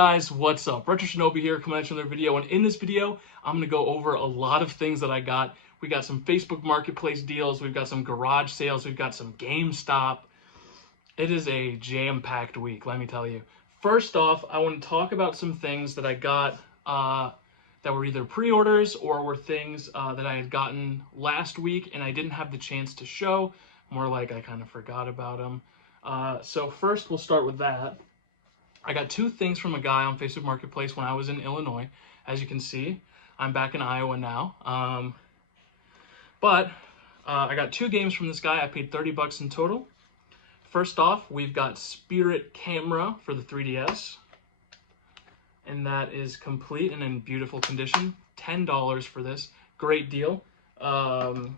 guys, what's up? Retro Shinobi here, coming at you with another video, and in this video, I'm going to go over a lot of things that I got. We got some Facebook Marketplace deals, we've got some garage sales, we've got some GameStop. It is a jam-packed week, let me tell you. First off, I want to talk about some things that I got that were either pre-orders or were things that I had gotten last week and I didn't have the chance to show. More like I kind of forgot about them. So first, we'll start with that. I got two things from a guy on Facebook Marketplace when I was in Illinois. As you can see, I'm back in Iowa now. I got two games from this guy. I paid 30 bucks in total. First off, we've got Spirit Camera for the 3DS. And that is complete and in beautiful condition. $10 for this. Great deal. And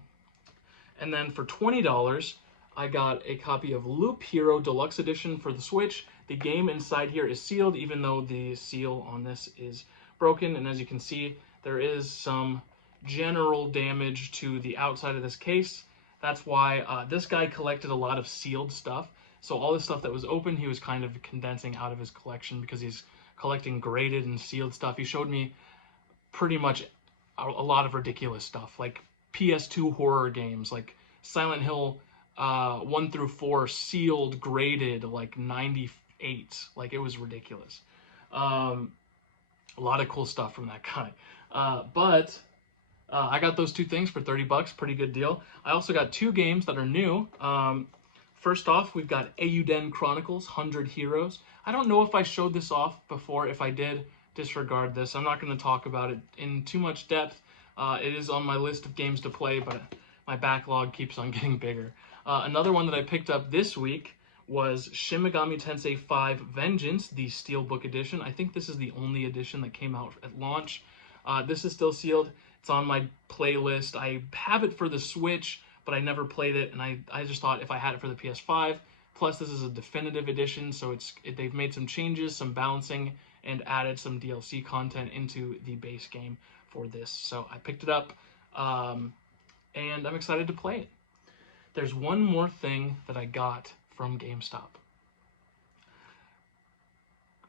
then for $20, I got a copy of Loop Hero Deluxe Edition for the Switch. The game inside here is sealed, even though the seal on this is broken. And as you can see, there is some general damage to the outside of this case. That's why this guy collected a lot of sealed stuff. So all the stuff that was open, he was kind of condensing out of his collection because he's collecting graded and sealed stuff. He showed me pretty much a lot of ridiculous stuff, like PS2 horror games, like Silent Hill 1 through 4 sealed, graded, like 98. Like, it was ridiculous. A lot of cool stuff from that guy. I got those two things for 30 bucks, pretty good deal. I also got two games that are new. First off, we've got Eiyuden Chronicles 100 Heroes. I don't know if I showed this off before. If I did, disregard this. I'm not going to talk about it in too much depth. It is on my list of games to play, but my backlog keeps on getting bigger. Another one that I picked up this week was Shin Megami Tensei 5 Vengeance, the Steelbook edition. I think this is the only edition that came out at launch. This is still sealed. It's on my playlist. I have it for the Switch, but I never played it, and I just thought if I had it for the PS5, plus this is a definitive edition, so they've made some changes, some balancing, and added some DLC content into the base game for this. So I picked it up, and I'm excited to play it. There's one more thing that I got from GameStop.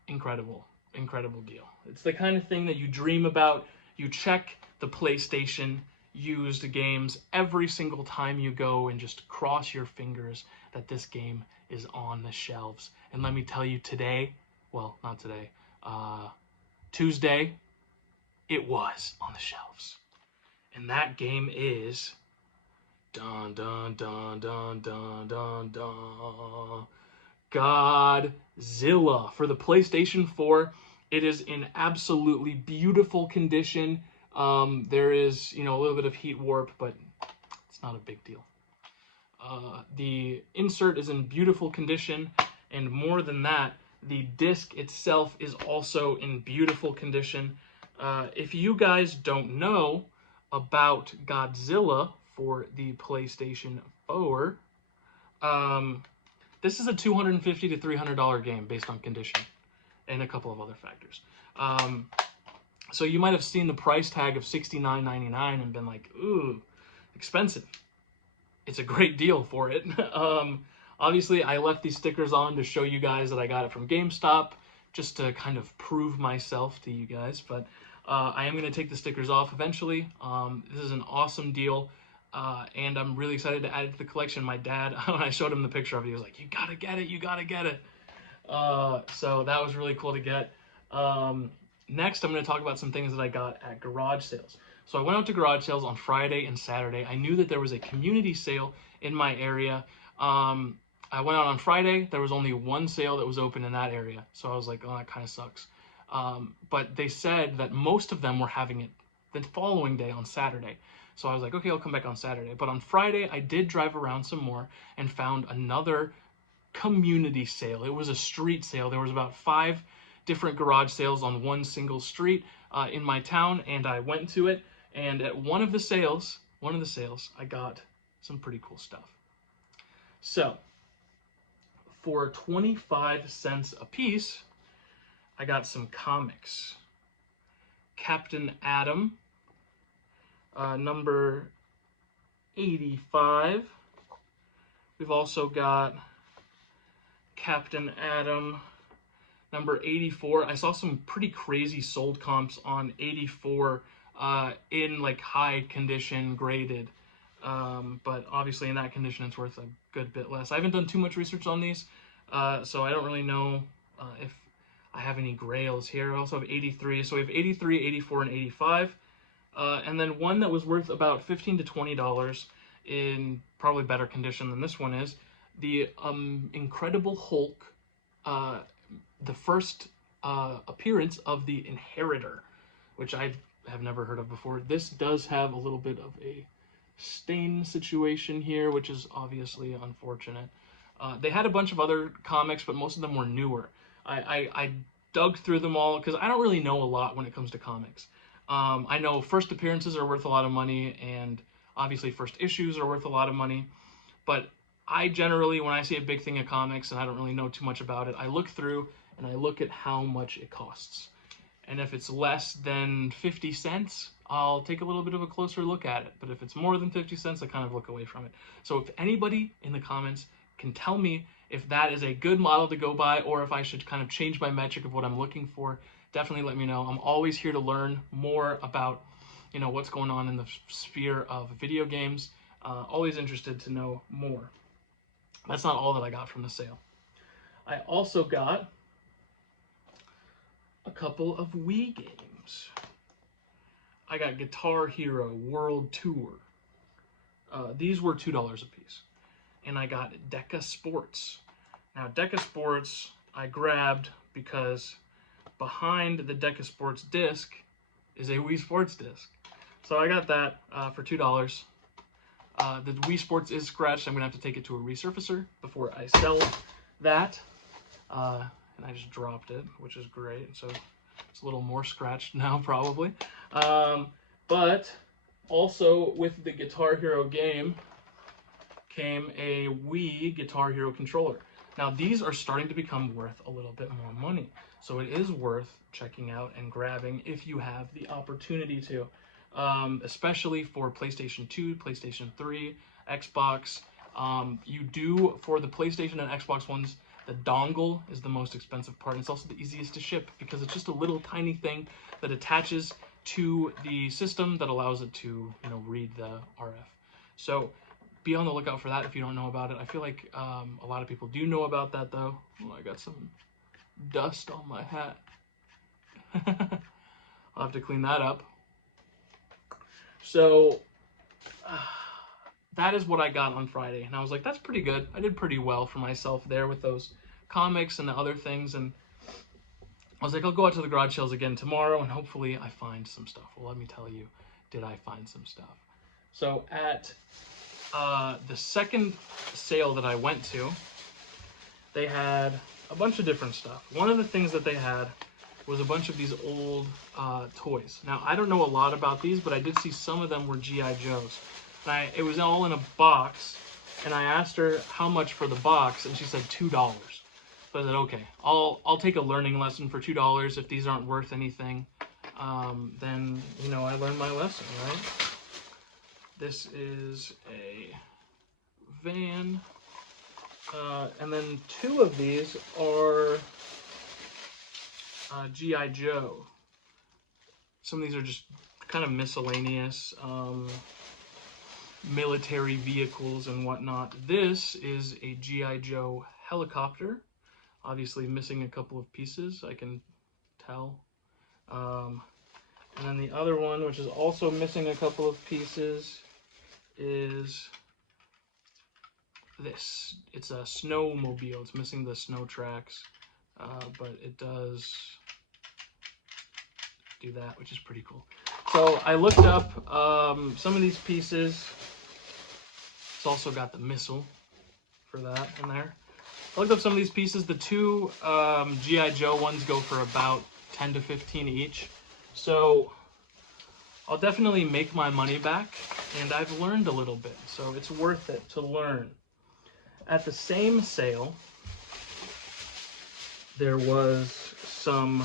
Incredible, incredible deal. It's the kind of thing that you dream about. You check the PlayStation used games every single time you go and just cross your fingers that this game is on the shelves. And let me tell you, today, well, not today, Tuesday, it was on the shelves. And that game is dun dun dun dun dun dun dun Godzilla for the PlayStation 4. It is in absolutely beautiful condition. There is, a little bit of heat warp, but it's not a big deal. The insert is in beautiful condition, and more than that, the disc itself is also in beautiful condition. If you guys don't know about Godzilla for the PlayStation 4, this is a $250 to $300 game based on condition and a couple of other factors. So you might have seen the price tag of $69.99 and been like, ooh, expensive. It's a great deal for it. Obviously, I left these stickers on to show you guys that I got it from GameStop, just to kind of prove myself to you guys. But I am going to take the stickers off eventually. This is an awesome deal, and I'm really excited to add it to the collection. My dad, when I showed him the picture of it, he was like, you gotta get it, you gotta get it. So that was really cool to get. Next, I'm going to talk about some things that I got at garage sales. So I went out to garage sales on Friday and Saturday. I knew that there was a community sale in my area. I went out on Friday. There was only one sale that was open in that area. So I was like, oh, that kind of sucks. But they said that most of them were having it the following day on Saturday. So I was like, okay, I'll come back on Saturday. But on Friday, I did drive around some more and found another community sale. It was a street sale. There was about 5 different garage sales on one single street in my town, and I went to it, and at one of the sales, I got some pretty cool stuff. So for 25 cents a piece, I got some comics. Captain Atom, number 85. We've also got Captain Atom number 84. I saw some pretty crazy sold comps on 84 in like high condition graded. But obviously in that condition it's worth a good bit less. I haven't done too much research on these, so I don't really know if I have any grails here. I also have 83, so we have 83, 84, and 85. And then one that was worth about $15 to $20 in probably better condition than this one is, the Incredible Hulk, the first appearance of the Inheritor, which I have never heard of before. This does have a little bit of a stain situation here, which is obviously unfortunate. They had a bunch of other comics, but most of them were newer. I dug through them all because I don't really know a lot when it comes to comics. I know first appearances are worth a lot of money, and obviously first issues are worth a lot of money, but I generally, when I see a big thing of comics and I don't really know too much about it, I look through and I look at how much it costs. And if it's less than 50 cents, I'll take a little bit of a closer look at it. But if it's more than 50 cents, I kind of look away from it. So if anybody in the comments can tell me if that is a good model to go by, or if I should kind of change my metric of what I'm looking for, definitely let me know. I'm always here to learn more about, you know, what's going on in the sphere of video games. Always interested to know more. That's not all that I got from the sale. I also got a couple of Wii games. I got Guitar Hero World Tour. These were $2 a piece. And I got Deca Sports. Now, Deca Sports I grabbed because behind the Deca Sports disc is a Wii Sports disc. So I got that for $2. The Wii Sports is scratched. I'm going to have to take it to a resurfacer before I sell that. And I just dropped it, which is great. So it's a little more scratched now, probably. But also with the Guitar Hero game came a Wii Guitar Hero controller. Now these are starting to become worth a little bit more money. So it is worth checking out and grabbing if you have the opportunity to. Especially for PlayStation 2, PlayStation 3, Xbox. You do, for the PlayStation and Xbox ones, the dongle is the most expensive part. And it's also the easiest to ship because it's just a little tiny thing that attaches to the system that allows it to, you know, read the RF. So be on the lookout for that if you don't know about it. I feel like a lot of people do know about that though. Oh, I got some dust on my hat. I'll have to clean that up. So that is what I got on Friday, and I was like, that's pretty good. I did pretty well for myself there with those comics and the other things, and I was like, I'll go out to the garage sales again tomorrow, and hopefully I find some stuff. Well, let me tell you, did I find some stuff. So at the second sale that I went to, they had a bunch of different stuff. One of the things that they had was a bunch of these old toys. Now, I don't know a lot about these, but I did see some of them were G.I. Joes. And it was all in a box, and I asked her how much for the box, and she said $2. So I said, okay, I'll take a learning lesson for $2. If these aren't worth anything, then, you know, I learned my lesson, right? This is a van, and then two of these are G.I. Joe. Some of these are just kind of miscellaneous military vehicles and whatnot. This is a G.I. Joe helicopter, obviously missing a couple of pieces, I can tell. And then the other one, which is also missing a couple of pieces, is this. It's a snowmobile. It's missing the snow tracks, but it does do that, which is pretty cool. So I looked up some of these pieces. It's also got the missile for that in there. I looked up some of these pieces. The two G.I. Joe ones go for about 10 to 15 each. So I'll definitely make my money back, and I've learned a little bit, so it's worth it to learn. At the same sale, there was some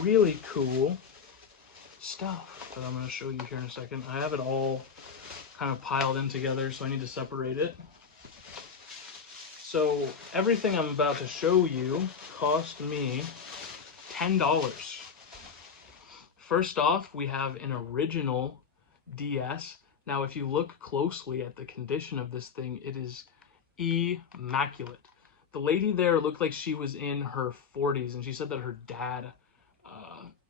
really cool stuff that I'm going to show you here in a second. I have it all kind of piled in together, so I need to separate it. So everything I'm about to show you cost me $10. First off, we have an original DS. Now, if you look closely at the condition of this thing, it is immaculate. The lady there looked like she was in her 40s, and she said that her dad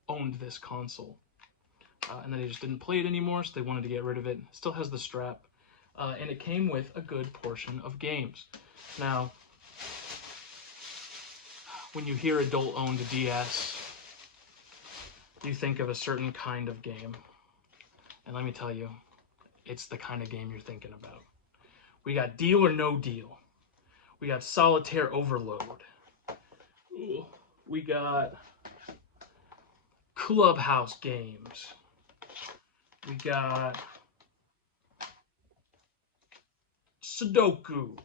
owned this console. And then he just didn't play it anymore, so they wanted to get rid of it. Still has the strap. And it came with a good portion of games. Now, when you hear adult-owned DS, you think of a certain kind of game. And let me tell you, it's the kind of game you're thinking about. We got Deal or No Deal. We got Solitaire Overload. Ooh. We got Clubhouse games. We got Sudoku.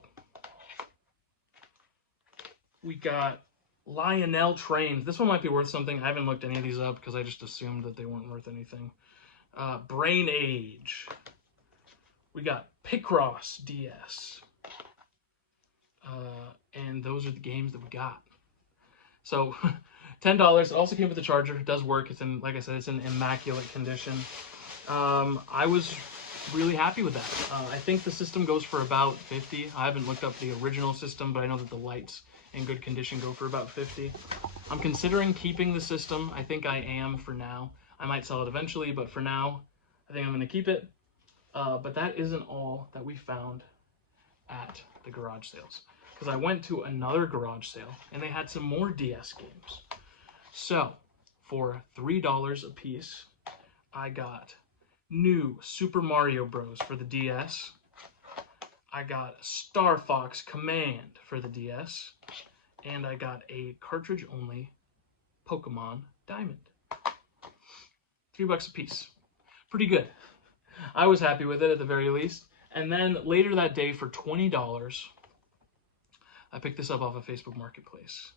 We got Lionel Trains. This one might be worth something. I haven't looked any of these up because I just assumed that they weren't worth anything. Brain Age. We got Picross DS. And those are the games that we got. So, $10. It also came with the charger. It does work. It's in, like I said, it's in immaculate condition. I was really happy with that. I think the system goes for about $50. I haven't looked up the original system, but I know that the lights in good condition go for about $50. I'm considering keeping the system. I think I am for now. I might sell it eventually, but for now, I think I'm going to keep it. But that isn't all that we found at the garage sales, because I went to another garage sale and they had some more DS games. So for $3 a piece, I got new Super Mario Bros. For the DS. I got Star Fox Command for the DS. And I got a cartridge-only Pokemon Diamond. $3 a piece. Pretty good. I was happy with it at the very least. And then later that day for $20, I picked this up off of Facebook Marketplace.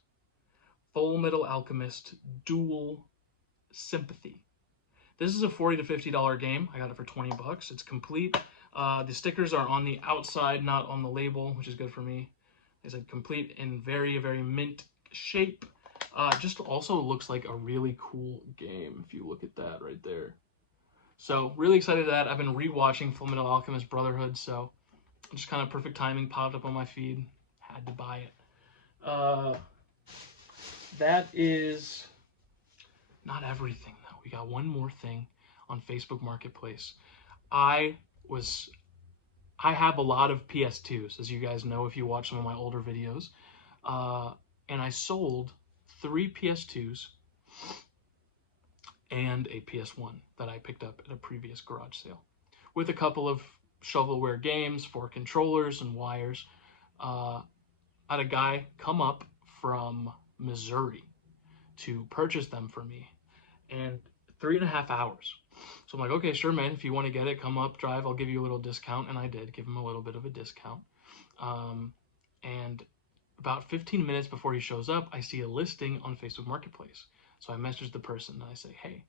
Full Metal Alchemist Dual Sympathy. This is a $40 to $50 game. I got it for $20. It's complete. The stickers are on the outside, not on the label, which is good for me. They said complete in very, very mint shape. Just also looks like a really cool game if you look at that right there. So really excited at that. I've been rewatching Full Metal Alchemist Brotherhood, so just kind of perfect timing. Popped up on my feed. Had to buy it. That is not everything, though. We got one more thing on Facebook Marketplace. I have a lot of PS2s, as you guys know if you watch some of my older videos. And I sold 3 PS2s and a PS1 that I picked up at a previous garage sale, with a couple of shovelware games for controllers and wires. I had a guy come up from Missouri to purchase them for me, and 3.5 hours. So I'm like, okay, sure, man, if you want to get it, come up, drive, I'll give you a little discount. And I did give him a little bit of a discount. And about 15 minutes before he shows up, I see a listing on Facebook Marketplace. So I message the person and I say, hey,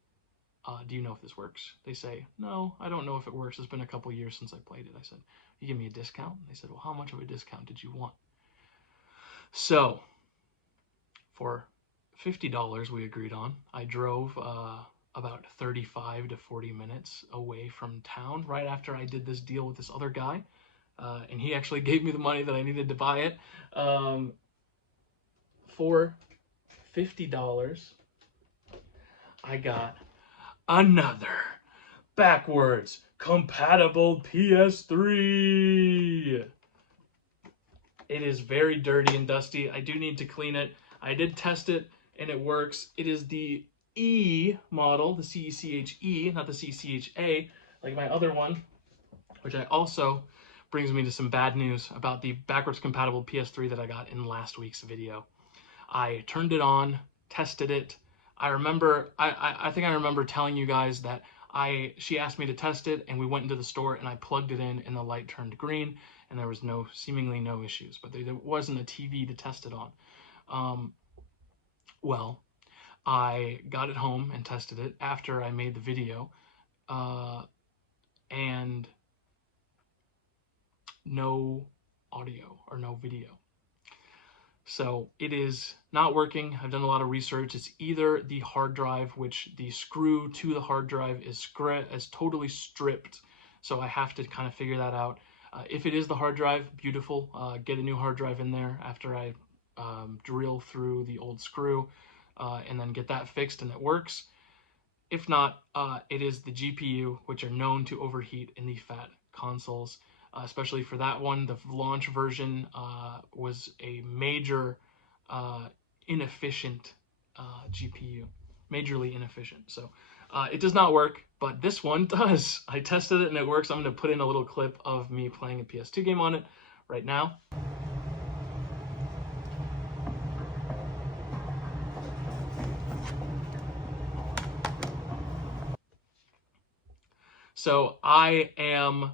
do you know if this works? They say, no, I don't know if it works. It's been a couple years since I played it. I said, you give me a discount? They said, well, how much of a discount did you want? So for $50 we agreed on. I drove about 35 to 40 minutes away from town right after I did this deal with this other guy. And he actually gave me the money that I needed to buy it. For $50, I got another backwards compatible PS3. It is very dirty and dusty. I do need to clean it. I did test it and it works. It is the E model, the CECHE, not the CCHA, like my other one, which I also brings me to some bad news about the backwards compatible PS3 that I got in last week's video. I turned it on, tested it. I think I remember telling you guys that she asked me to test it, and we went into the store and I plugged it in and the light turned green and there was seemingly no issues, but there wasn't a TV to test it on. Well, I got it home and tested it after I made the video, and no audio or no video. So it is not working. I've done a lot of research. It's either the hard drive, which the screw to the hard drive is totally stripped. So I have to kind of figure that out. If it is the hard drive, beautiful. Get a new hard drive in there after I drill through the old screw and then get that fixed and it works. If not, it is the GPU, which are known to overheat in the fat consoles. Especially for that one, the launch version was a major inefficient GPU, majorly inefficient. So it does not work, but this one does. I tested it and it works. I'm going to put in a little clip of me playing a PS2 game on it right now. So I am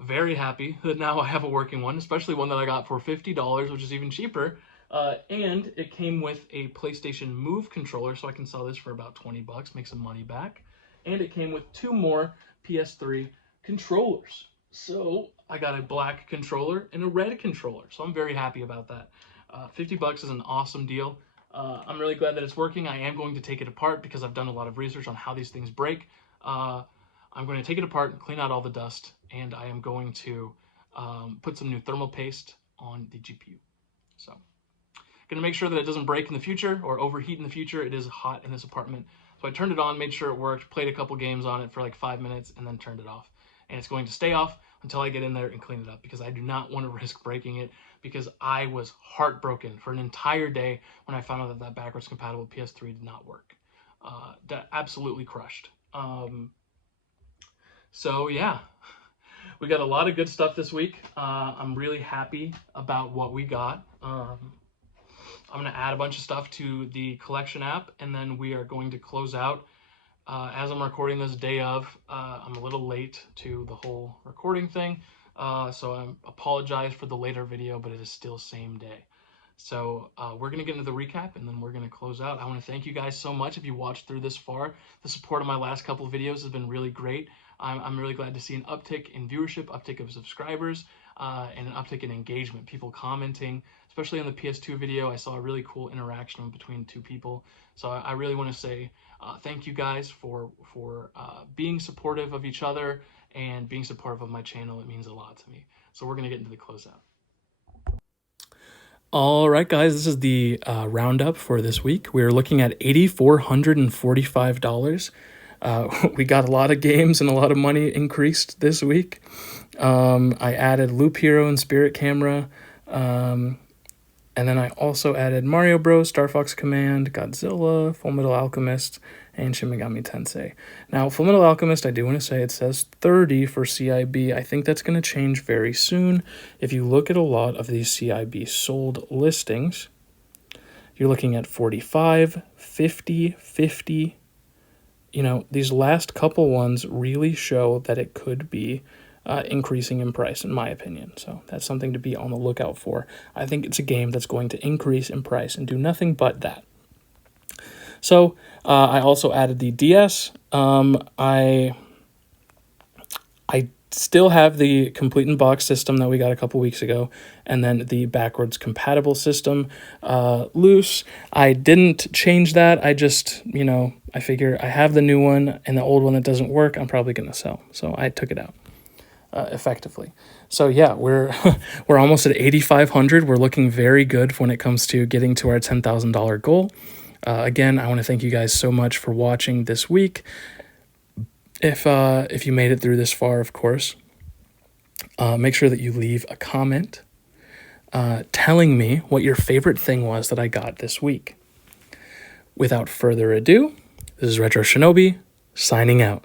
very happy that now I have a working one, especially one that I got for $50, which is even cheaper. And it came with a PlayStation Move controller, so I can sell this for about 20 bucks, make some money back. And it came with 2 more PS3 controllers. So I got a black controller and a red controller, so I'm very happy about that. 50 bucks is an awesome deal. I'm really glad that it's working. I am going to take it apart because I've done a lot of research on how these things break. I'm going to take it apart and clean out all the dust, and I am going to put some new thermal paste on the GPU. So, going to make sure that it doesn't break in the future or overheat in the future. It is hot in this apartment. So I turned it on, made sure it worked, played a couple games on it for like 5 minutes, and then turned it off. And it's going to stay off until I get in there and clean it up because I do not want to risk breaking it because I was heartbroken for an entire day when I found out that that backwards compatible PS3 did not work. That absolutely crushed. So yeah, we got a lot of good stuff this week. I'm really happy about what we got. I'm going to add a bunch of stuff to the collection app, and then we are going to close out. As I'm recording this day of, I'm a little late to the whole recording thing, so I apologize for the later video, but it is still same day. So we're going to get into the recap, and then we're going to close out. I want to thank you guys so much if you watched through this far. The support of my last couple of videos has been really great. I'm really glad to see an uptick in viewership, uptick of subscribers, and an uptick in engagement, people commenting, especially on the PS2 video. I saw a really cool interaction between 2 people. So I really want to say thank you guys for being supportive of each other and being supportive of my channel. It means a lot to me. So we're going to get into the closeout. All right, guys, this is the roundup for this week. We're looking at $8,445. We got a lot of games and a lot of money increased this week. I added Loop Hero and Spirit Camera. And then I also added Mario Bros, Star Fox Command, Godzilla, Fullmetal Alchemist, and Shin Megami Tensei. Now, Fullmetal Alchemist, I do want to say it says 30 for CIB. I think that's going to change very soon. If you look at a lot of these CIB sold listings, you're looking at 45, 50, 50. You know, these last couple ones really show that it could be increasing in price, in my opinion. So that's something to be on the lookout for. I think it's a game that's going to increase in price and do nothing but that. So I also added the DS. I still have the complete in box system that we got a couple weeks ago, and then the backwards compatible system loose. I didn't change that. I just, you know, I figure I have the new one and the old one that doesn't work, I'm probably going to sell. So I took it out effectively. So yeah, we're almost at 8,500. We're looking very good when it comes to getting to our $10,000 goal. Again, I want to thank you guys so much for watching this week. If you made it through this far, of course, make sure that you leave a comment telling me what your favorite thing was that I got this week. Without further ado, this is Retro Shinobi signing out.